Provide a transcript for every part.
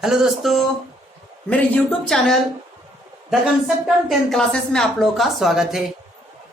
Hello दोस्तों, मेरे YouTube channel the concept 10 classes में आप लोगों का स्वागत है।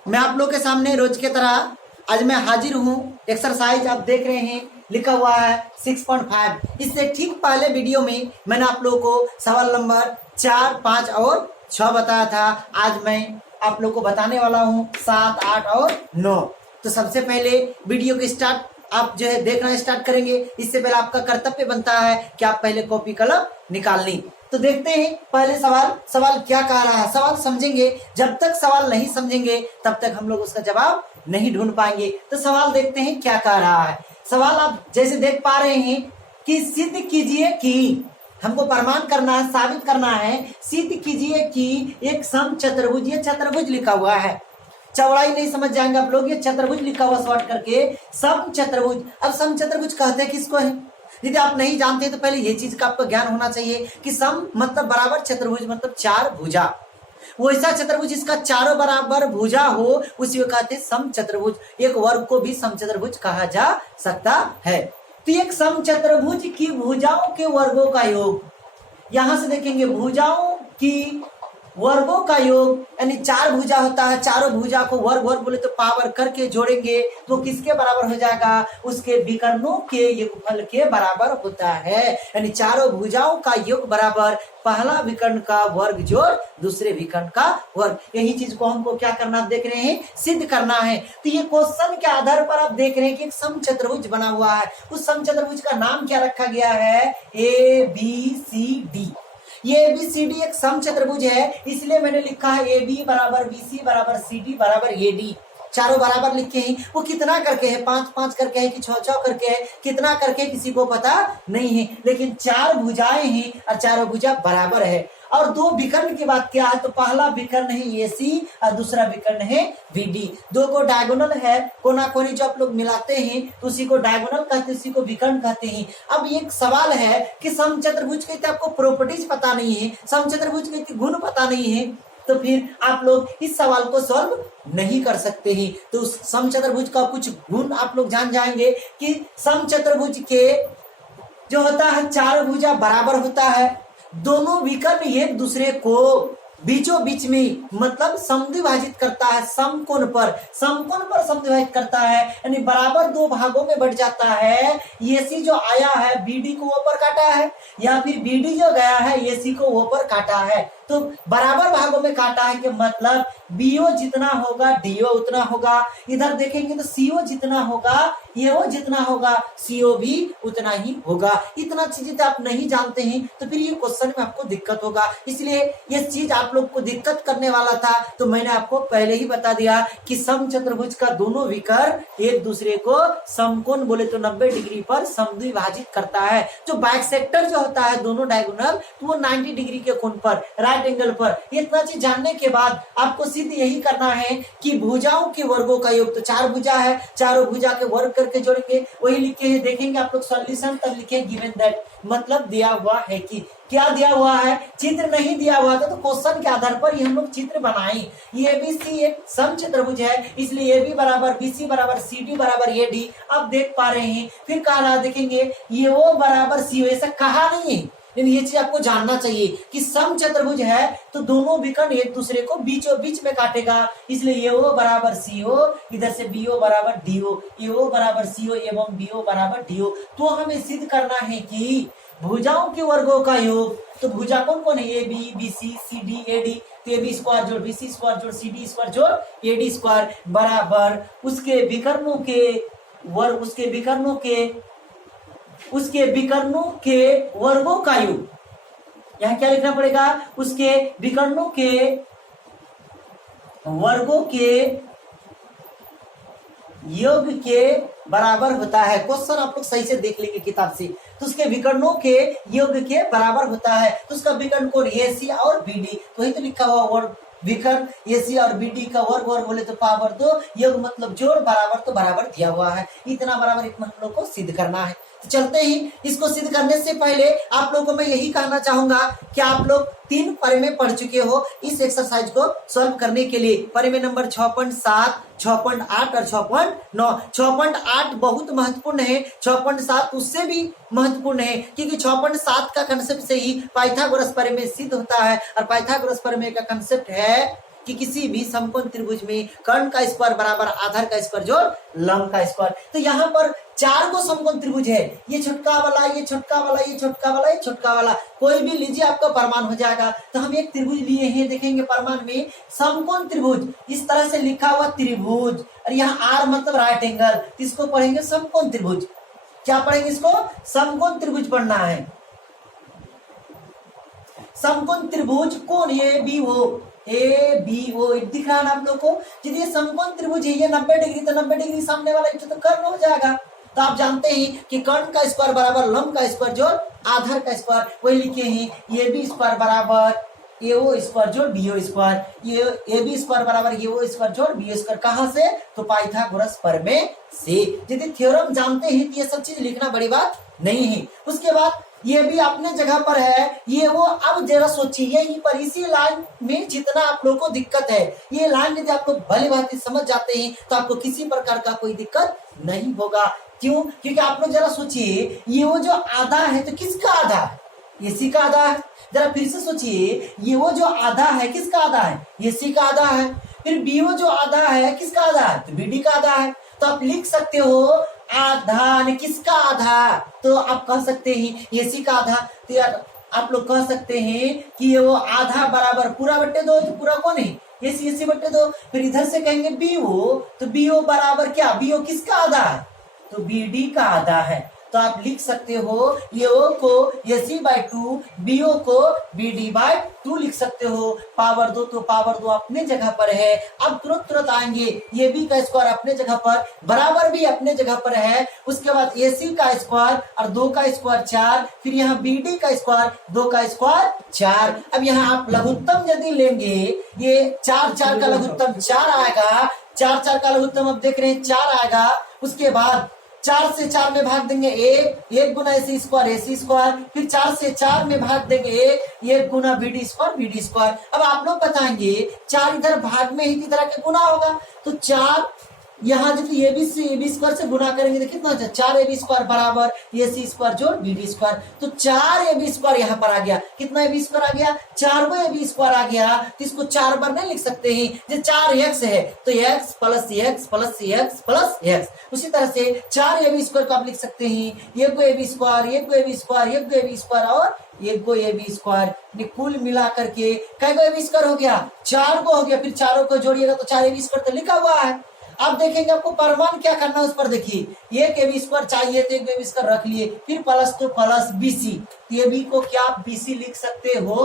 मैं आप लोगों के सामने रोज की तरह आज मैं हाजिर हूँ। एक्सरसाइज आप देख रहे हैं, लिखा हुआ है 6.5। इससे ठीक पहले वीडियो में मैंने आप लोगों को सवाल नंबर 4, 5 और 6 बताया था। आज मैं आप लोगों को बताने वाला हूँ 7, 8 और 9। तो सबसे पहले वीडियो को स्टार्ट आप जो है देखना स्टार्ट करेंगे। इससे पहले आपका कर्तव्य बनता है कि आप पहले कॉपी कलम निकाल लें। तो देखते हैं पहले सवाल क्या कह रहा है। सवाल समझेंगे, जब तक सवाल नहीं समझेंगे तब तक हम लोग उसका जवाब नहीं ढूंढ पाएंगे। तो सवाल देखते हैं क्या कह रहा है। सवाल आप जैसे देख पा रहे हैं कि सिद्ध कीजिए कि, हमको प्रमाण करना है, साबित करना है। सिद्ध कीजिए कि एक समचतुर्भुज, ये चतुर्भुज लिखा हुआ है, चौड़ाई नहीं समझ जाएंगे आप लोग, ये चतुर्भुज लिखा हुआ शॉर्ट करके समचतुर्भुज। अब समचतुर्भुज कहते हैं किसको है? यदि आप नहीं जानते तो पहले ये चीज का आपको ज्ञान होना चाहिए कि सम मतलब बराबर, चतुर्भुज मतलब चार भुजा। वो ऐसा चतुर्भुज जिसका चारों बराबर भुजा हो उसी को कहते हैं समचतुर्भुज। एक वर्ग को भी समचतुर्भुज कहा जा सकता है। तो एक समचतुर्भुज की भुजाओं के वर्गों का योग, यहां से देखेंगे भुजाओं की वर्गों का योग, यानी चार भुजा होता है, चारों भुजा को वर्ग बोले तो पावर करके जोड़ेंगे तो किसके बराबर हो जाएगा? उसके विकर्णों के योगफल के बराबर होता है। यानी चारों भुजाओं का योग बराबर पहला विकर्ण का वर्ग जोड़ दूसरे विकर्ण का वर्ग। यही चीज को हमको क्या करना देख रहे हैं, सिद्ध करना है। तो ये क्वेश्चन के आधार पर आप देख रहे हैं कि एक समचतुर्भुज बना हुआ है। उस समचतुर्भुज का नाम क्या रखा गया है? ABCD। ये ABCD एक समचतुर्भुज है, इसलिए मैंने लिखा है AB बराबर BC बराबर CD बराबर AD। चारों बराबर लिखे हैं। वो कितना करके है? 5, 5 करके है कि 6, 6 करके है? कितना करके किसी को पता नहीं है, लेकिन चार भुजाएं हैं और चारों भुजा बराबर है। और दो विकर्ण की बात क्या है तो पहला विकर्ण है AC और दूसरा विकर्ण है BD। दो को डायगोनल है, कोना कोनी जो आप लोग मिलाते हैं तो उसी को डायगोनल कहते हैं, उसी को विकर्ण कहते हैं। अब एक सवाल है कि समचतुर्भुज के आपको प्रॉपर्टीज पता नहीं है, समचतुर्भुज के गुण पता नहीं है, तो फिर आप लोग इस सवाल को सॉल्व नहीं कर सकते हैं। तो समचतुर्भुज का कुछ गुण आप लोग जान जाएंगे कि समचतुर्भुज के जो होता है चार भुजा बराबर होता है, दोनों विकर्ण एक दूसरे को बीचों बीच में मतलब समद्विभाजित करता है, समकोण पर समद्विभाजित करता है, यानी बराबर दो भागों में बढ़ जाता है। AC जो आया है BD को ऊपर काटा है, या फिर BD जो गया है AC को ऊपर काटा है। तो बराबर भागों में काटा है कि मतलब BO जितना होगा DO उतना होगा। इधर देखेंगे तो CO जितना होगा AO जितना होगा, CO भी उतना ही होगा। इतना चीजें आप नहीं जानते हैं तो फिर ये क्वेश्चन में आपको दिक्कत होगा। इसलिए ये चीज आप लोग को दिक्कत करने वाला था, तो मैंने आपको पहले ही बता दिया कि समचतुर्भुज का दोनों विकर्ण एक दूसरे को समकोण बोले तो 90 डिग्री पर समद्विभाजित करता है। जो बाइसेक्टर जो होता है दोनों डायगोनल, तो वो 90 डिग्री के कोण पर, राइट एंगल पर। इतना चीज जानने के बाद आपको सिद्ध यही करना है कि भुजाओं के वर्गों का योग, तो चार भुजा है, चारों भुजा के वर्ग करके जोड़ेंगे। वही लिखे हैं, देखेंगे आप लोग सॉल्यूशन, तब लिखे गिवन दैट, मतलब दिया हुआ है कि क्या दिया हुआ है। चित्र नहीं दिया हुआ था तो क्वेश्चन के आधार पर ही हम लोग चित्र बनाए। ये ABC एक समचतुर्भुज है, इसलिए AB बराबर BC बराबर CD बराबर AD आप देख पा रहे हैं। फिर कहा रहा, देखेंगे AO बराबर CO, ऐसा कहा नहीं है, लेकिन ये चीज आपको जानना चाहिए कि समचतुर्भुज है तो दोनों विकर्ण एक दूसरे को बीचों बीच में काटेगा। इसलिए AO बराबर CO, इधर से BO बराबर DO, AO बराबर CO एवं BO बराबर DO। तो हमें सिद्ध करना है कि भुजाओं के वर्गों का योग, तो भुजा कौन कौन है? AB BC CD AD। तो AB स्क्वायर जोड़ BC स्क्वायर जोड़ CD स्क्वायर जोड़ AD स्क्वायर बराबर उसके विकर्णों के वर्ग, उसके विकर्णों के वर्गों का योग। यहाँ क्या लिखना पड़ेगा? उसके विकर्णों के वर्गों के योग के बराबर होता है। क्वेश्चन आप लोग सही से देख लेंगे किताब से, तो उसके विकर्णों के योग के बराबर होता है। तो उसका विकर्ण कोण AC और BD, तो वही तो लिखा हुआ वर्ग विकर्ण AC और BD का वर्ग बोले तो पावर 2, योग मतलब जोड़, बराबर तो बराबर दिया हुआ है। इतना बराबर इतना हम लोग को सिद्ध करना है। तो चलते ही इसको सिद्ध करने से पहले आप लोगों को मैं यही कहना चाहूंगा कि आप लोग 3 परिमेय पढ़ चुके हो इस एक्सरसाइज को सॉल्व करने के लिए। परिमेय नंबर 6.7, 6.8 और 6.9। 6.8 बहुत महत्वपूर्ण है, 6.7 उससे भी महत्वपूर्ण है, क्योंकि 6.7 का कंसेप्ट से ही पाइथागोरस परिमेय सिद्ध होता है। और पाइथागोरस परिमेय का कंसेप्ट है कि किसी भी समकोण त्रिभुज में कर्ण का स्क्वायर बराबर आधार का स्क्वायर जोड़ लंब का स्क्वायर। तो यहाँ पर 4 को समकोण त्रिभुज है, ये छोटका वाला, ये छोटका वाला, ये छोटका वाला, ये छोटका वाला, कोई भी लीजिए आपका परमान हो जाएगा। तो हम एक त्रिभुज लिए हैं, देखेंगे परमान में समकोण त्रिभुज, इस तरह से लिखा हुआ त्रिभुज, और यहाँ आर मतलब राइट एंगल, इसको पढ़ेंगे समकोण त्रिभुज। क्या पढ़ेंगे इसको? समकोण त्रिभुज पढ़ना है। समकोण त्रिभुज कोण ए बी ओ दिख रहा है ना आप लोग को? यदि ये समकोण त्रिभुज है, ये 90 डिग्री, तो 90 डिग्री सामने वाला तो कर्ण हो जाएगा। तो आप जानते हैं कि कर्ण का स्क्वायर बराबर लंब का स्क्वायर जोड़ आधार का स्क्वायर, वही लिखे हैं ए बी स्क्वायर बराबर ए ओ स्क्वायर जोड़ बी ओ स्क्वायर, ये ए बी स्क्वायर बराबर ए ओ स्क्वायर जोड़ बी ओ स्क्वायर। कहां से? तो पाइथागोरस प्रमेय से। यदि थ्योरम जानते हैं तो ये सब चीज लिखना बड़ी बात नहीं है। उसके बाद ये भी अपने जगह पर है, ये वो। अब जरा सोचिए यहीं पर इसी लाइन में जितना आप लोगों को दिक्कत है, ये लाइन यदि आप लोग भली भांति समझ जाते हैं तो आपको किसी प्रकार का कोई दिक्कत नहीं होगा। क्यों? क्योंकि आप लोग जरा सोचिए, ये वो जो आधा है तो किसका आधा है? एसी का आधा है। जरा फिर से सोचिए, ये वो जो आधा है किसका आधा है? एसी का आधा है। फिर बी वो जो आधा है किसका आधा है? तो बीडी का आधा है। तो आप लिख सकते हो आधा ने किसका आधा? तो आप कह सकते हैं एसी का आधा। तो यार आप लोग कह सकते हैं कि ये वो आधा बराबर पूरा बट्टे 2, तो पूरा कौन है? एसी बट्टे 2। फिर इधर से कहेंगे बीओ, तो बीओ बराबर क्या? बीओ किसका आधा है? तो बीडी का आधा है। तो आप लिख सकते हो ये ओ को एसी बाई 2, बीओ को बीडी बाई 2 लिख सकते हो। पावर 2 तो पावर 2 अपने जगह पर है। अब तुरंत आएंगे, ये बी का स्क्वायर अपने जगह पर, बराबर भी अपने जगह पर है। उसके बाद एसी का स्क्वायर और 2 का स्क्वायर 4, फिर यहाँ बीडी का स्क्वायर 2 का स्क्वायर 4। अब यहाँ आप लघुत्तम यदि लेंगे, ये 4 का लघुत्तम 4 आएगा। 4 का लघुत्तम अब देख रहे हैं 4 आएगा। उसके बाद 4 से 4 में भाग देंगे 1 गुना एसी स्क्वायर, फिर 4 से 4 में भाग देंगे 1 गुना बीडी स्क्वायर। अब आप लोग बताएंगे 4 इधर भाग में ही तरह के गुना होगा, तो 4 यहाँ जब ए बी स्क्वायर से गुना करेंगे तो कितना होता है? 4 AB स्क्वायर बराबर एसी स्क्वायर जोड़ बीडी स्क्वायर। तो 4 AB स्क्वायर यहाँ पर आ गया। कितना AB स्क्वायर आ गया? 4 AB स्क्वायर आ गया। तो इसको 4 बार नहीं लिख सकते हैं, जो 4x है तो x plus x plus x plus x। उसी तरह से 4 AB स्क्वायर को आप लिख सकते हैं 1 AB square, 1 AB square, 1 AB square और 1 AB स्क्वायर। कुल मिला करके कै AB स्क्वायर हो गया? 4 को हो गया। फिर चारों को जोड़िएगा तो 4 AB स्क्वायर तो लिखा हुआ है। अब देखेंगे आपको परमान क्या करना है उस पर देखिए। 1 AB स्क्वायर चाहिए तो 1 AB स्क्वायर रख लिए, फिर प्लस तो प्लस BC, तो AB को क्या आप BC लिख सकते हो?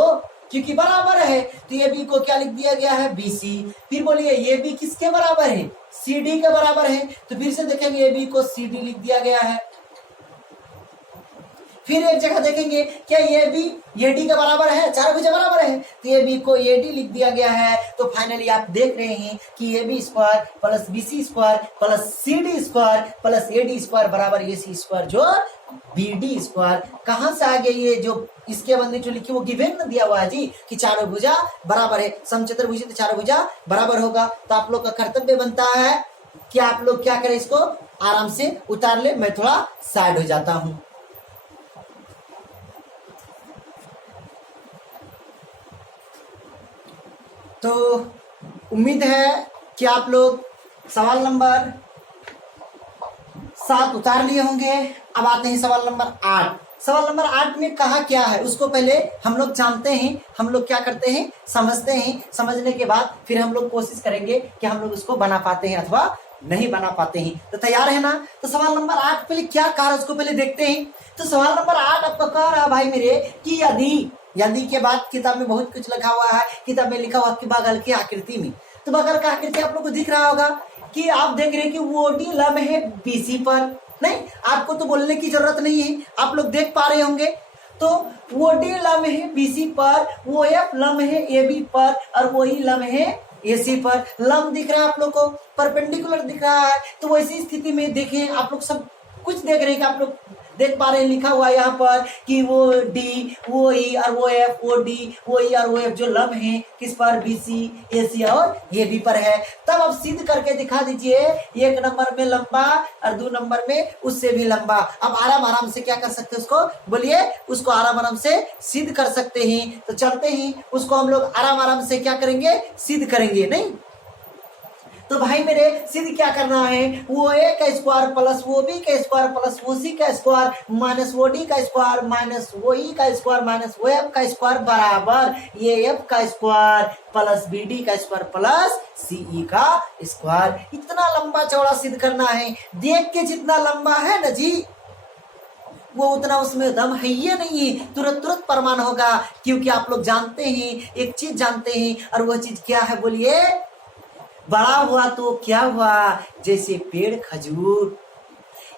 क्योंकि बराबर है तो AB को क्या लिख दिया गया है? BC। फिर बोलिए AB किसके बराबर है? CD के बराबर है। तो फिर से देखेंगे AB को CD लिख दिया गया है। फिर एक जगह देखेंगे क्या ये भी AD का बराबर है? चार भुजा बराबर है तो AB को AD लिख दिया गया है। तो फाइनली आप देख रहे हैं कि AB square plus BC square plus CD square plus AD square बराबर AC स्क्वायर जो BD स्क्वायर। कहां से आ गया ये? जो इसके बंदे जो लिखी वो गिवन में दिया हुआ है जी कि चारों भुजा बराबर है। समचतुर्भुज तो चारों भुजा बराबर होगा। तो आप लोग का कर्तव्य बनता है कि आप लोग क्या करें, इसको आराम से उतार ले। मैं थोड़ा साइड हो जाता हूं। तो उम्मीद है कि आप लोग सवाल नंबर 7 उतार लिए होंगे। अब आते हैं सवाल नंबर 8। सवाल नंबर 8 में कहा क्या है उसको पहले हम लोग जानते हैं। हम लोग क्या करते हैं, समझते हैं। समझने के बाद फिर हम लोग कोशिश करेंगे कि हम लोग उसको बना पाते हैं अथवा नहीं बना पाते हैं। तो तैयार है ना? तो सवाल नंबर 8 पहले क्या कहा उसको पहले देखते हैं। तो सवाल नंबर 8 आपका कह रहा भाई मेरे कि यदि के बाद किताब में बहुत कुछ लिखा हुआ है। किताब में लिखा हुआ कि बगल की आकृति में, तो बगल का आकृति आप लोग को दिख रहा होगा कि आप देख रहे हैं कि वो डी लम्ब है BC पर। नहीं, आपको तो बोलने की जरूरत नहीं है, आप लोग देख पा रहे होंगे। तो वो डी लम्ब है BC पर, वो F लम्ब है AB पर और वो ई लम्ब है AC पर। लम्ब दिख रहा है आप लोग को, परपेंडिकुलर दिख रहा है। तो वैसी स्थिति में देखें, आप लोग सब कुछ देख रहे हैं कि आप लोग देख पा रहे हैं लिखा हुआ है यहाँ पर कि वो डी, वो ई और वो एफ, वो डी, वो ई और वो एफ जो लंब है किस पर, बी सी, ए सी और ए बी पर है। तब आप सिद्ध करके दिखा दीजिए, एक नंबर में लंबा और 2 नंबर में उससे भी लंबा। अब आराम आराम से क्या कर सकते हैं, उसको बोलिए, उसको आराम आराम से सिद्ध कर सकते हैं। तो चलते ही उसको हम लोग आराम आराम से क्या करेंगे, सिद्ध करेंगे। नहीं तो भाई मेरे सिद्ध क्या करना है, वो ए का स्क्वायर प्लस वो बी का स्क्वायर प्लस वो सी का स्क्वायर माइनस वो डी का स्क्वायर माइनस वो ई का स्क्वायर माइनस वो एफ का स्क्वायर बराबर ये एफ का स्क्वायर प्लस बी डी का स्क्वायर प्लस सी ई का स्क्वायर। इतना लंबा चौड़ा सिद्ध करना है। देख के जितना लंबा है ना जी, वो उतना उसमें दम है ये नहीं है, तुरंत तुरंत प्रमाण होगा। क्योंकि आप लोग जानते हैं, एक चीज जानते हैं, और वो चीज क्या है बोलिए, बड़ा हुआ तो क्या हुआ, जैसे पेड़ खजूर,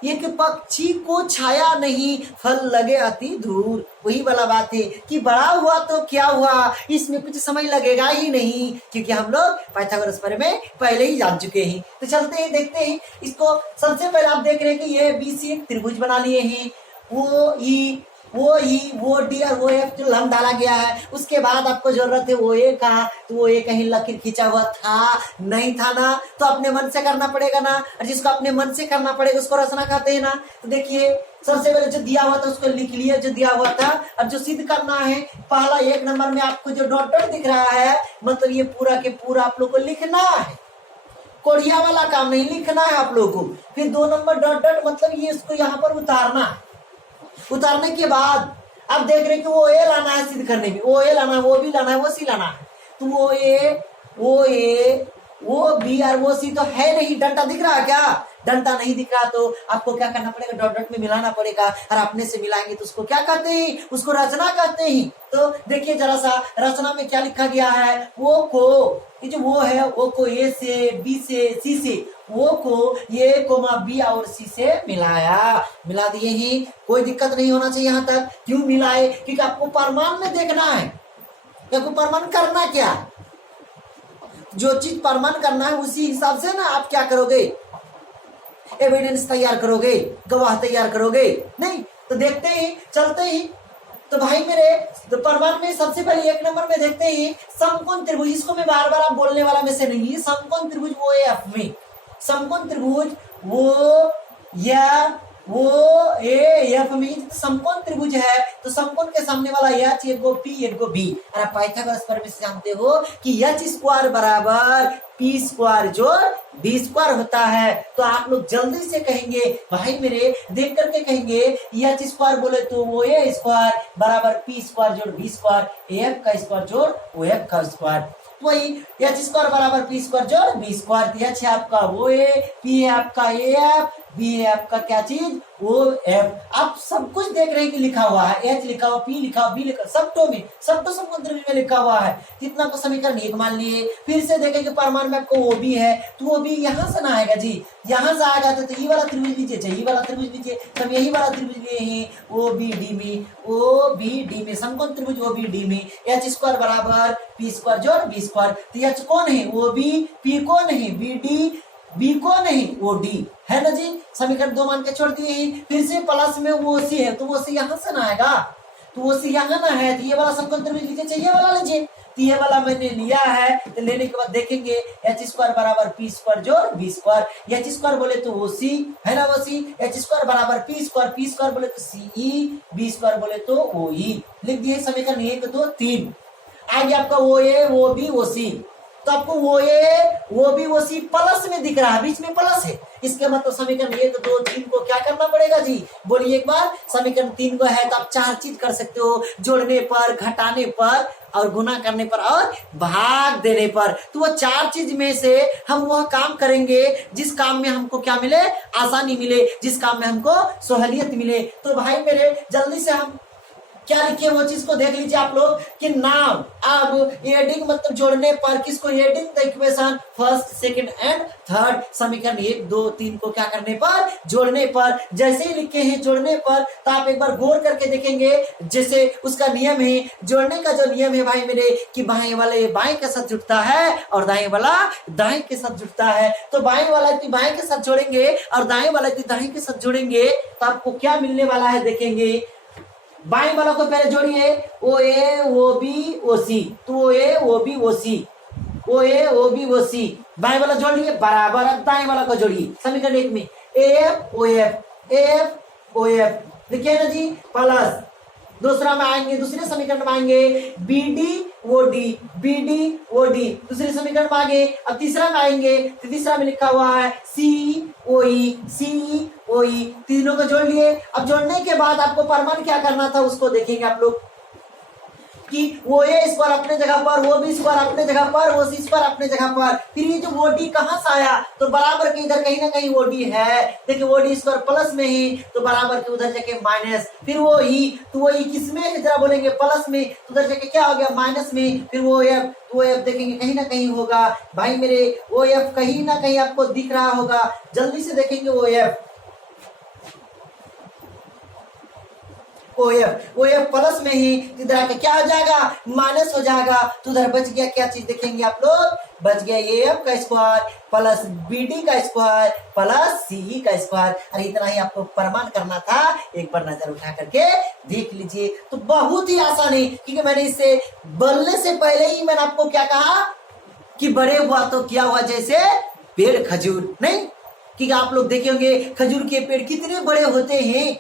एक पक्षी को छाया नहीं, फल लगे अति दूर। वही वाला बात है कि बड़ा हुआ तो क्या हुआ, इसमें कुछ समय लगेगा ही नहीं, क्योंकि हम लोग पाइथागोरस पर में पहले ही जान चुके हैं। तो चलते हैं, देखते हैं इसको। सबसे पहले आप देख रहे हैं कि ये बी सी एक त्रिभुज बना लिए हैं, वो ई, वो डी और वो एफ जो लंब डाला गया है। उसके बाद आपको जरूरत है वो ए का, तो वो ए कहीं लकीर खींचा हुआ था नहीं था ना, तो अपने मन से करना पड़ेगा ना, और जिसको अपने मन से करना पड़ेगा उसको रचना कहते हैं ना। तो देखिए सबसे पहले जो दिया हुआ था उसको लिख लिया, जो दिया हुआ था, और जो सिद्ध करना है पहला 1 नंबर में आपको जो डॉट डॉट दिख रहा है, मतलब ये पूरा के पूरा आप लोग को लिखना है, कोड़िया वाला काम नहीं, लिखना है आप लोग को। फिर 2 नंबर डॉट डॉट मतलब ये इसको यहाँ पर उतारना है। उतारने के बाद अब देख रहे कि वो ए लाना है सिद्ध करने में, वो ए लाना है, वो भी लाना है, वो सी लाना है। तो वो ए वो बी और वो सी तो है नहीं। डंडा दिख रहा है क्या, डंडा नहीं दिख रहा, तो आपको क्या करना पड़ेगा, डॉट डॉट में मिलाना पड़ेगा, और अपने से मिलाएंगे तो उसको क्या कहते हैं, उसको रचना कहते हैं। तो देखिए जरा सा रचना में क्या लिखा गया है, वो को ये जो वो है, वो को ए से, बी से, सी से, वो को ए कोमा बी और सी से मिला दिए ही। कोई दिक्कत नहीं होना चाहिए यहाँ तक। क्यों मिलाए, क्योंकि आपको प्रमाण में देखना है, आपको प्रमाण करना क्या, जो चीज प्रमाण करना है उसी हिसाब से ना आप क्या करोगे, एविडेंस तैयार करोगे, गवाह तैयार करोगे। नहीं तो देखते ही, चलते ही। तो भाई मेरे तो प्रमाण में सबसे पहले 1 नंबर में देखते ही समकोण त्रिभुज, इसको मैं बार बार आप बोलने वाला में से नहीं, समकोण त्रिभुज वो एफ में, समकोण त्रिभुज वो या वो ए एफ में समकोण त्रिभुज है, तो समकोण के सामने वाला एच एक गो पी एक गो बी। और आप पाइथागोरस पर से जानते हो कि एच स्क्वायर बराबर पी स्क्वायर जोड़ बी स्क्वायर होता है। तो आप लोग जल्दी से कहेंगे भाई मेरे, देख करके कहेंगे एच स्क्वायर बोले तो वो ए स्क्वायर बराबर पी स्क्वायर जोड़ बी स्क्वायर, एफ का स्क्वायर जोड़ ओ एफ का स्क्वायर। वही एच स्क्वायर बराबर पी स्क्वायर जोड़ बी स्क्वायर। एच है आपका वो ए, पी है आपका ए एफ, बी है आपका क्या चीज, वो एफ। आप सब कुछ देख रहे हैं कि लिखा हुआ है, एच लिखा हुआ, पी लिखा हुआ, बी लिखा, सब तो समकोण में लिखा हुआ है। कितना को समीकरण 1 मान लिए। फिर से देखें कि प्रमाण में आपको वो भी है, तो वो भी यहाँ से ना आएगा जी, यहाँ से आएगा तो ये वाला त्रिभुज लीजिए, चाहिए वाला त्रिभुज लीजिए। तब यही वाला त्रिभुज लिए हैं ओ बी डी में, समकोण त्रिभुज ओ बी डी में एच स्क्वायर बराबर पी स्क्वायर जोड़ बी स्क्वायर। तो एच कौन है, ओ बी, पी कौन है, बी डी, बी को नहीं वो डी है ना जी। समीकरण 2 मान के छोड़ दिए ही। फिर से प्लस में वो सी है, तो वो सी यहाँ से ना आएगा, तो वो सी यहाँ ना है, तो ये वाला समकोण त्रिभुज लीजिए, चाहिए वाला लीजिए। तो ये वाला मैंने लिया है, तो लेने के बाद देखेंगे एच स्क्वायर बराबर पी स्क्वायर जोड़ बी स्क्वायर। एच स्क्वायर बोले तो वो सी है ना, वो सी। एच स्क्वायर बराबर पी स्क्वायर बोले तो सी ई, बी स्क्वायर बोले तो ओ ई। लिख दिए समीकरण 1 2 3। आगे आपका वो ए वो बी वो सी, तो आपको वो ए वो बी वो सी प्लस में दिख रहा है, बीच में प्लस है। इसके मतलब समीकरण 1 2 3 को क्या करना पड़ेगा जी, बोलिए एक बार। समीकरण 3 को है तो आप 4 चीज कर सकते हो, जोड़ने पर, घटाने पर और गुना करने पर और भाग देने पर। तो वो 4 चीज में से हम वह काम करेंगे जिस काम में हमको क्या मिले, आसानी मिले, जिस काम में हमको सहूलियत मिले। तो भाई मेरे जल्दी से हम क्या लिखे वो चीज को देख लीजिए आप लोग कि नाउ अब एडिंग मतलब जोड़ने पर किसको, adding the equation first second and third, समीकरण 1 2 3 को क्या करने पर, जोड़ने पर। जैसे ही लिखे हैं जोड़ने पर तो आप एक बार गौर करके देखेंगे, जैसे उसका नियम है, जोड़ने का जो नियम है भाई मेरे कि बाएं वाला ये बाएं के साथ जुड़ता है और दाएं वाला दाएं के साथ जुड़ता है। तो बाएं वाला यदि बाएं के साथ जोड़ेंगे और दाएं वाला यदि दाएं के साथ जोड़ेंगे तो आपको क्या मिलने वाला है देखेंगे। बाएं वाला को पहले जोड़िए, ओ ए ओ बी ओ सी, तो ओ A O B O C, O A O B O सी, बाएं वाला जोड़ लिए बराबर। अब दाएं वाला को जोड़िए समीकरण 1 में ए एफ ओ एफ लिखिए ना जी, प्लस दूसरा में आएंगे, दूसरे समीकरण में आएंगे बी डी ओ डी, दूसरे समीकरण में आगे। अब तीसरा में आएंगे तो तीसरा में लिखा हुआ है सी ओ ई, तीनों को जोड़ लिए। अब जोड़ने के बाद आपको प्रमाण क्या करना था उसको देखेंगे आप लोग कि वो ए स्क्वायर अपने जगह पर, वो बी स्क्वायर अपने जगह पर, वो सी स्क्वायर अपने जगह पर। फिर ये जो वो डी कहां से आया, तो बराबर के इधर कहीं ना कहीं वो डी है। देखिए वो डी स्क्वायर प्लस में ही तो बराबर के उधर जाके माइनस, फिर वो ई, तो वो ई किस में जरा बोलेंगे प्लस में, तो उधर जाके क्या हो गया माइनस में। फिर वो एफ, तो वो एफ देखेंगे कहीं ना कहीं होगा भाई मेरे, वो एफ कहीं ना कहीं आपको दिख रहा होगा, जल्दी से देखेंगे वो एफ, ओ एफ प्लस में ही इधर आके क्या हो जाएगा माइनस हो जाएगा। तो उधर बच गया क्या चीज देखेंगे आप लोग, बच गया ए एफ का स्क्वायर प्लस बी डी का स्क्वायर प्लस सी का स्क्वायर। अरे इतना ही आपको प्रमाण करना था, एक बार नजर उठा करके देख लीजिए। तो बहुत ही आसान है, क्योंकि मैंने इससे बोलने से पहले ही मैंने आपको क्या कहा कि बड़े हुआ तो क्या हुआ जैसे पेड़ खजूर, नहीं कि आप लोग देखे होंगे खजूर के पेड़ कितने बड़े होते हैं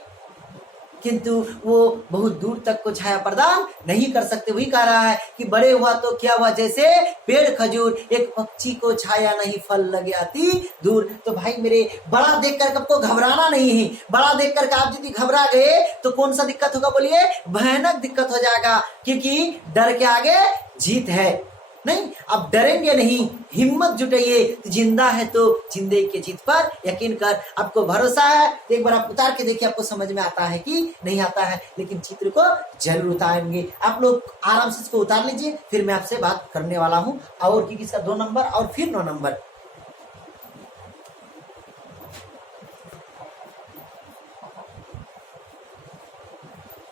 किंतु वो बहुत दूर तक को छाया प्रदान नहीं कर सकते। वही कह रहा है कि बड़े हुआ तो क्या हुआ जैसे पेड़ खजूर, एक पक्षी को छाया नहीं फल लगे आती दूर। तो भाई मेरे बड़ा देख कर आपको घबराना नहीं है, बड़ा देख कर आप यदि घबरा गए तो कौन सा दिक्कत होगा बोलिए, भयानक दिक्कत हो जाएगा, क्योंकि डर के आगे जीत है। नहीं, अब डरेंगे नहीं, हिम्मत जुटाइए, जिंदा है तो जिंदगी की जीत पर यकीन कर। आपको भरोसा है तो एक बार आप उतार के देखिए, आपको समझ में आता है कि नहीं आता है, लेकिन चित्र को जरूर उतारेंगे। आप लोग आराम से इसको उतार लीजिए, फिर मैं आपसे बात करने वाला हूं और कि इसका 2 नंबर और फिर 9 नंबर।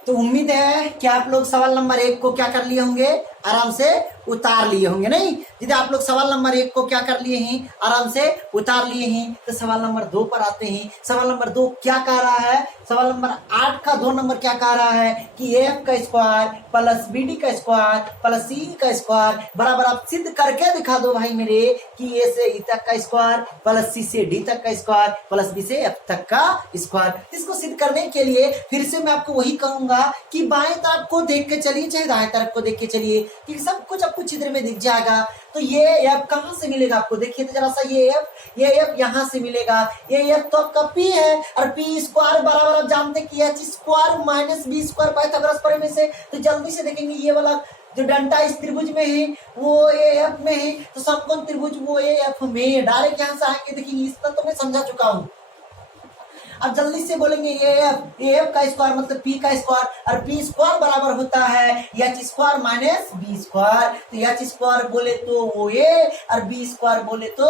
तो उम्मीद है कि आप लोग सवाल नंबर 1 को क्या कर लिए होंगे, आराम से उतार लिए होंगे। नहीं, यदि आप लोग सवाल नंबर 1 को क्या कर लिए हैं, आराम से उतार लिए हैं, तो सवाल नंबर 2 पर आते हैं। सवाल नंबर 2 क्या कह रहा है, सवाल नंबर 8 का 2 नंबर क्या कह रहा है कि एफ का स्क्वायर प्लस बी डी का स्क्वायर प्लस सी का स्क्वायर बराबर, आप सिद्ध करके दिखा दो भाई मेरे कि ए से ई तक का स्क्वायर प्लस सी से डी तक का स्क्वायर प्लस बी से एफ तक का स्क्वायर। इसको सिद्ध करने के लिए फिर से मैं आपको वही कहूंगा कि बाएं तरफ को देख के चलिए चाहे दाएं तरफ को देख के चलिए, कि सब कुछ आपको चित्र में दिख जाएगा। तो ये एफ कहां से मिलेगा आपको, देखिए तो जरा सा, ये एफ यहां से मिलेगा। ये एफ तो आपका पी है और पी स्क्वायर बराबर आप जानते हैं कि H square minus B square Pythagoras प्रमेय से। तो जल्दी से देखेंगे ये वाला जो डंडा इस त्रिभुज में है वो ए एफ में है, तो समकोण त्रिभुज वो ए एफ में डायरेक्ट यहां से आएंगे। देखिए इतना तो मैं समझा चुका हूं। अब जल्दी से बोलेंगे ए एफ का स्क्वायर मतलब पी का स्क्वायर, और पी स्क्वायर बराबर होता है H square minus B square. तो एच स्क्वायर बोले तो ओ ए और बी स्क्वायर बोले तो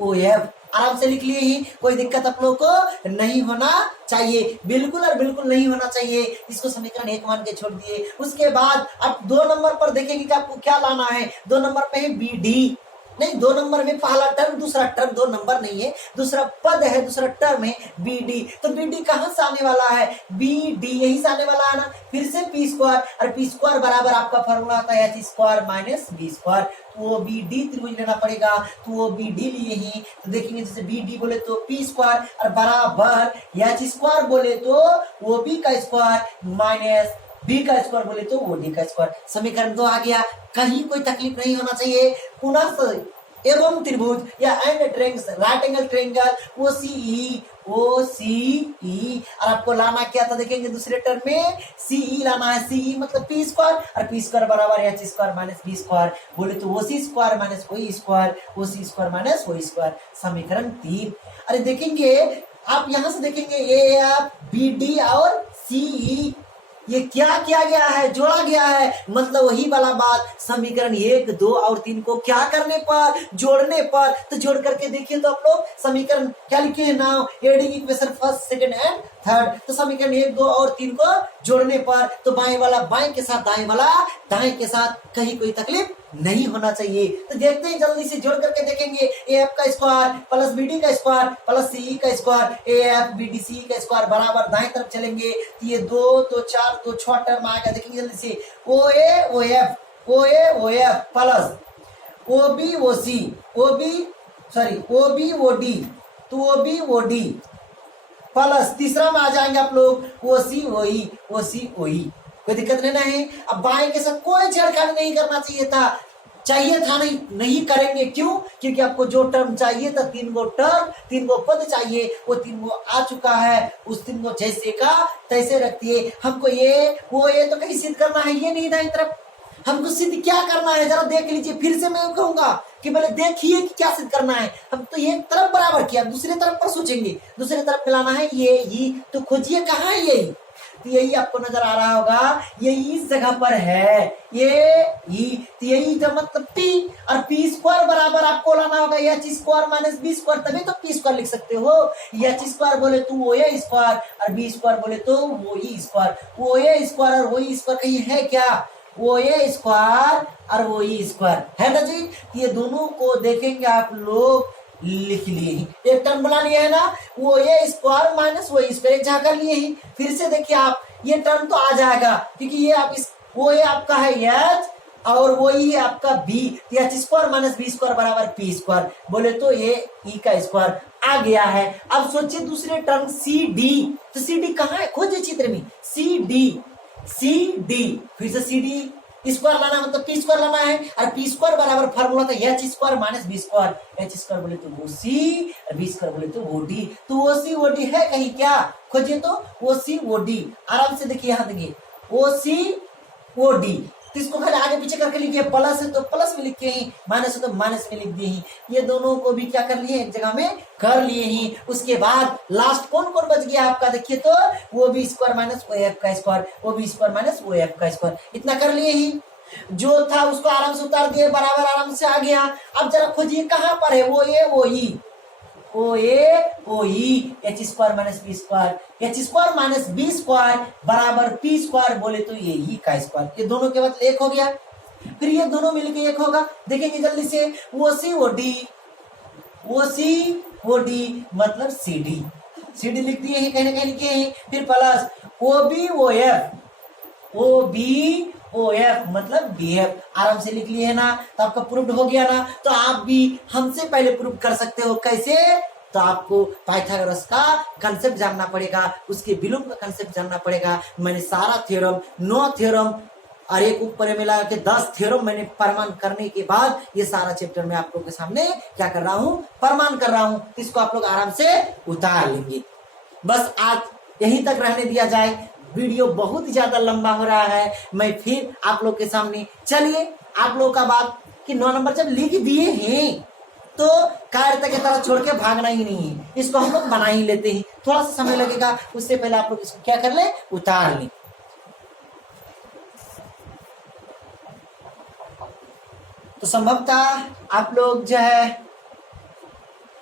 ओ एफ। आराम से लिख लिए ही, कोई दिक्कत आप लोगों को नहीं होना चाहिए, बिल्कुल और बिल्कुल नहीं होना चाहिए। इसको समीकरण 1 मान के छोड़ दिए। उसके बाद अब 2 नंबर पर देखेंगे कि आपको क्या लाना है। 2 नंबर पे है बी डी, नहीं 2 नंबर में पहला टर्म दूसरा टर्म, 2 नंबर नहीं है, दूसरा पद है, दूसरा टर्म है बी डी। तो बी डी कहां से आने वाला है, बी डी यही से आने वाला है ना। फिर से पी स्क्वायर, और पी स्क्वायर बराबर आपका फॉर्मूला आता है H square minus B square. तो वो बी डी त्रिभुज लेना पड़ेगा, तो वो बी डी लिए ही। तो देखेंगे जैसे बी डी बोले तो पी स्क्वायर और बराबर एच स्क्वायर बोले तो वो बी का स्क्वायर माइनस बी का स्क्वायर बोले तो वो डी का स्क्वायर। समीकरण 2 आ गया, कहीं कोई तकलीफ नहीं होना चाहिए। पुनः एवं त्रिभुज या and triangle, right angle triangle O C E, और आपको लाना क्या था देखेंगे दूसरे टर्म में सी ई लाना है। सी ई मतलब पी स्क्वायर, और पी स्क्वायर बराबर H square minus B square बोले तो O C square minus O square, O C square minus O square. समीकरण 3। अरे देखेंगे आप यहां से देखेंगे ए एफ बी डी और सी ई, ये क्या किया गया है, जोड़ा गया है। मतलब वही वाला बात, समीकरण 1, 2 और 3 को क्या करने पर, जोड़ने पर। तो जोड़ करके देखिए तो आप लोग समीकरण क्या लिखे हैं, now adding equation first, second and third. तो समीकरण 1, 2 और 3 को जोड़ने पर तो बाएं वाला बाएं के साथ, दाएं वाला दाएं के साथ, कहीं कोई तकलीफ नहीं होना चाहिए। तो देखते हैं, जल्दी से जोड़ करके देखेंगे। ए एफ का स्क्वायर प्लस बी डी का स्क्वायर प्लस सी का square, A F B D C का स्क्वायर बराबर दाएं तरफ चलेंगे तो ये 2 2 4 2 6 टर्म आएगा। देखेंगे जल्दी से, O A O F plus O B O C O B O D, तो O B O D plus तीसरा में आ जाएंगे आप लोग ओ सी ओ ई। कोई दिक्कत नहीं ना है। अब बाएं के साथ कोई छेड़खानी नहीं करना चाहिए था नहीं करेंगे। क्यों? क्योंकि आपको जो टर्म चाहिए था, 3 गो टर्म, 3 गो पद चाहिए, वो 3 गो आ चुका है। उस 3 गो जैसे का तैसे रखिए। हमको ये तो कहीं सिद्ध करना है, ये नहीं दाएं तरफ। हमको सिद्ध क्या करना है जरा देख लीजिए। फिर से मैं कहूंगा कि पहले देखिए कि क्या सिद्ध करना है। हम तो एक तरफ बराबर किया, दूसरे तरफ पर सोचेंगे, दूसरे तरफ मिलाना है ये ही। तो खोजिए कहाँ है यही। तो यही आपको नजर आ रहा होगा, यही इस जगह पर है ये ही। तो यही जो मतलब पी और पी स्क्वायर बराबर आपको लाना होगा H square minus B square, तभी तो पी स्क्वायर लिख सकते हो। एच स्क्वायर बोले तो वो ए स्क्वायर और बी स्क्वायर बोले तो वो ई स्क्वायर। वो ए स्क्वायर और वो ई स्क्वायर कहीं है क्या? वो ए स्क्वायर और वो ई स्क्वायर है ना जी। ये दोनों को देखेंगे आप लोग, लिख लिए ही, एक टर्म बना लिया है ना, वो ए स्क्वायर माइनस वो स्क्वायर एक जगह कर लिए ही। फिर से देखिए आप, ये टर्म तो आ जाएगा क्योंकि ये आप वो ए आपका है एच और वो ही आपका B, H square minus B square बराबर पी स्क्वायर बोले तो ये ई का स्क्वायर आ गया है। अब सोचिए दूसरे टर्म सी डी, तो सी डी कहाँ है, खोजिए चित्र में, सी डी फिर से सी डी स्क्वायर लाना मतलब पी स्क्वायर लाना है और पी स्क्वायर बराबर फार्मूला था H square minus B square. H square बोले तो वो सी और बी स्क्वायर बोले तो वो डी। तो वो सी वो डी है कहीं क्या, खोजिए तो वो सी वो डी। आराम से देखिए, यहाँ देखिए ओ सी ओ डी। तो इसको खाली आगे पीछे करके लिखिए, प्लस है तो प्लस में लिखे ही, माइनस है तो माइनस में लिख दिए ही। ये दोनों को भी क्या कर लिए, एक जगह में कर लिए ही। उसके बाद लास्ट कौन कौन बच गया आपका, देखिए तो वो B square minus O F का स्क्वायर, वो B square minus O F का स्क्वायर, इतना कर लिए ही। जो था उसको आराम से उतार दिए, बराबर आराम से आ गया। अब जरा खोजिए कहाँ पर है वो ए वो E, O A O E, H square minus B square, H square minus B square बराबर पी स्क्वायर बोले तो ये ई का स्क्वायर। ये दोनों के बाद एक हो गया, फिर ये दोनों मिलके एक होगा। देखेंगे जल्दी से, वो सी ओ डी मतलब सी डी लिख दिए हैं, कहीं ना कहीं लिखे हैं। फिर plus O B O F मतलब बी एफ, आराम से लिख लिए है ना। तो आपका प्रूफ हो गया ना। तो आप भी हमसे पहले प्रूफ कर सकते हो, कैसे? तो आपको पाइथागोरस का कंसेप्ट जानना पड़ेगा, उसके विलोम का कंसेप्ट जानना पड़ेगा। मैंने सारा थ्योरम 9 थ्योरम और एक ऊपर मिला के 10 थ्योरम मैंने प्रमाण करने के बाद ये सारा चैप्टर में आप लोगों के सामने क्या कर रहा हूँ, प्रमाण कर रहा हूँ। इसको आप लोग आराम से उतार लेंगे। बस आज यहीं तक रहने दिया जाए, वीडियो बहुत ही ज्यादा लंबा हो रहा है। मैं फिर आप लोग के सामने, चलिए आप लोग का बात कि 9 नंबर जब लिख दिए हैं तो कायरता की तरह छोड़ के भागना ही नहीं है, इसको हम लोग बना ही लेते हैं। थोड़ा सा समय लगेगा, उससे पहले आप लोग इसको क्या कर ले, उतार ले। तो संभवतः आप लोग जो है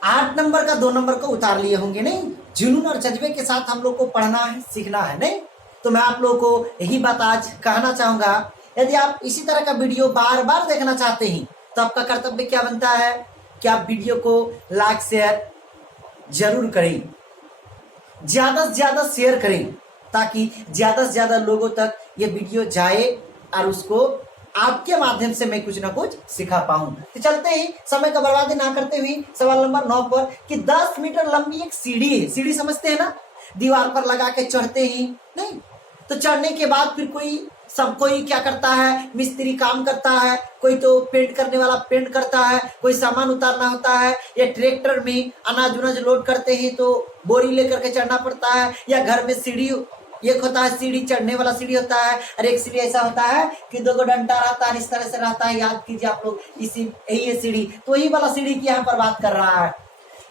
8 नंबर का 2 नंबर को उतार लिए होंगे, नहीं? जुनून और जज्बे के साथ हम लोग को पढ़ना है, सीखना है, नहीं? तो मैं आप लोगों को यही बात आज कहना चाहूंगा। यदि आप इसी तरह का वीडियो बार बार देखना चाहते हैं तो आपका कर्तव्य क्या बनता है कि आप वीडियो को लाइक शेयर जरूर करें, ज्यादा से ज्यादा शेयर करें, ताकि ज्यादा से ज्यादा लोगों तक ये वीडियो जाए और उसको आपके माध्यम से मैं कुछ ना कुछ सिखा पाऊं। तो चलते ही, समय का बर्बादी ना करते हुए सवाल नंबर 9 पर कि 10 मीटर लंबी एक सीढ़ी है। सीढ़ी समझते हैं ना, दीवार पर लगा के चढ़ते ही, नहीं? तो चढ़ने के बाद फिर कोई क्या करता है, मिस्त्री काम करता है, कोई तो पेंट करने वाला पेंट करता है, कोई सामान उतारना होता है, या ट्रैक्टर में अनाज उनाज लोड करते हैं तो बोरी लेकर के चढ़ना पड़ता है, या घर में सीढ़ी एक होता है, सीढ़ी चढ़ने वाला सीढ़ी होता है, और एक सीढ़ी ऐसा होता है कि 2 डंडा रहता है, इस तरह से रहता है। याद कीजिए आप लोग, इसी यही है सीढ़ी। तो यही वाला सीढ़ी की यहाँ पर बात कर रहा है।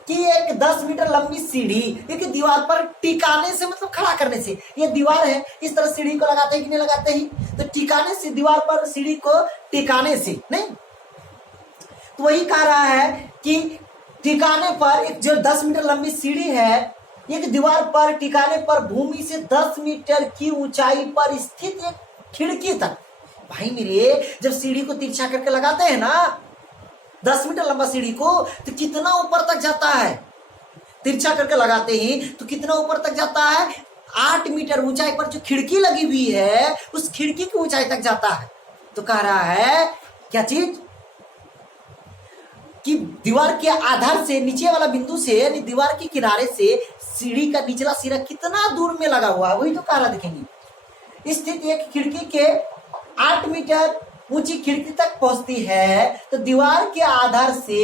कि एक 10 मीटर लंबी सीढ़ी एक दीवार पर टिकाने से मतलब खड़ा करने से, ये दीवार है, इस तरह सीढ़ी को लगाते हैं कि नहीं लगाते ही, तो टिकाने से, दीवार पर सीढ़ी को टिकाने से नहीं, तो वही कह रहा है कि टिकाने पर एक जो 10 मीटर लंबी सीढ़ी है, एक दीवार पर टिकाने पर भूमि से 10 मीटर की ऊंचाई पर स्थित एक खिड़की तक। भाई मेरे, जब सीढ़ी को तिरछा करके लगाते हैं ना 10 मीटर लंबा सीढ़ी को, तो कितना ऊपर तक जाता है, तिरछा करके लगाते ही तो कितना ऊपर तक जाता है, 8 मीटर ऊंचाई पर जो खिड़की लगी हुई है उस खिड़की की ऊंचाई तक जाता है। तो कह रहा है क्या चीज कि दीवार के आधार से नीचे वाला बिंदु से यानी दीवार के किनारे से सीढ़ी का निचला सिरा कितना दूर में लगा हुआ है, वही तो कह रहा देखेंगे। स्थित एक खिड़की के 8 मीटर ऊंची खिड़की तक पहुंचती है, तो दीवार के आधार से,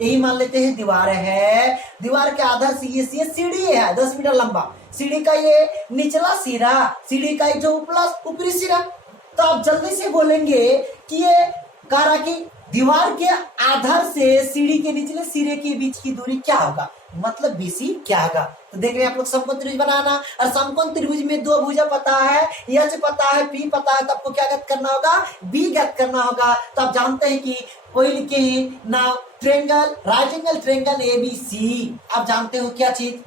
यही मान लेते हैं दीवार है, दीवार के आधार से ये सीढ़ी है 10 मीटर लंबा, सीढ़ी का ये निचला सिरा, सीढ़ी का जो ऊपरी सिरा, तो आप जल्दी से बोलेंगे कि ये कह रहा कि दीवार के आधार से सीढ़ी के निचले सिरे के बीच की दूरी क्या होगा, मतलब बीसी क्या होगा। तो देख रहे हैं आप लोग समकोण त्रिभुज बनाना, और समकोण त्रिभुज में दो भुजा पता है, एच पता है, पी पता है, तो आपको क्या ज्ञात करना होगा, बी ज्ञात करना होगा। तो आप जानते हैं कि कोई लिखे हैं ना triangle, right angle triangle ABC, आप जानते हो क्या चीज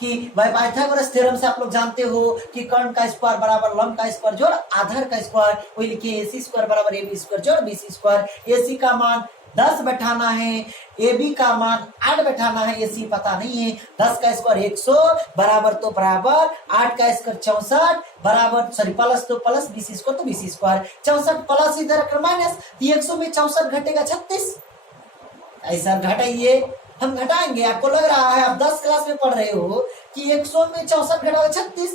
कि भाई पाइथागोरस थ्योरम से आप लोग जानते हो कि कर्ण का स्क्वायर बराबर लंब का स्क्वायर जोड़ आधार का स्क्वायर, वही लिखिए AC स्क्वायर बराबर AB स्क्वायर जोड़ BC स्क्वायर। AC का मान 10 बैठाना है, AB का मान 8 बैठाना है, AC पता नहीं है। 10 का स्क्वायर 100 बराबर तो बराबर 8 का स्क्वायर 64 बराबर, सॉरी प्लस तो प्लस, BC स्क्वायर तो BC स्क्वायर, 64 प्लस इधर माइनस, 100 में 64 घटेगा 36, ऐसा घटाइए, हम घटाएंगे। आपको लग रहा है आप 10 क्लास में पढ़ रहे हो कि 100 में 64 घटाओ 36,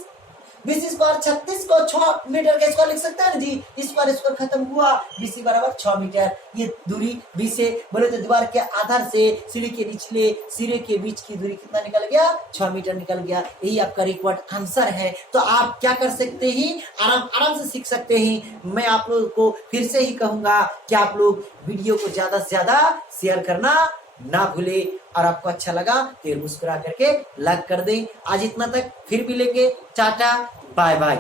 BC स्क्वायर 36 को 6 मीटर का स्क्वायर लिख सकते हैं ना जी, स्क्वायर स्क्वायर खत्म हुआ, BC बराबर 6 मीटर। ये दूरी B से बोले तो दीवार के आधार से सीढ़ी के निचले सिरे के बीच की दूरी कितना निकल गया, 6 मीटर निकल गया। यही आपका रिक्वायर्ड आंसर है। तो आप क्या कर सकते हैं, आराम से सीख सकते हैं। मैं आप लोगों को फिर से ही कहूंगा कि आप लोग वीडियो को ज्यादा से ज्यादा शेयर करना ना भूले, और आपको अच्छा लगा तो मुस्कुरा करके लाइक कर दें। आज इतना तक, फिर मिलेंगे, टाटा बाय बाय।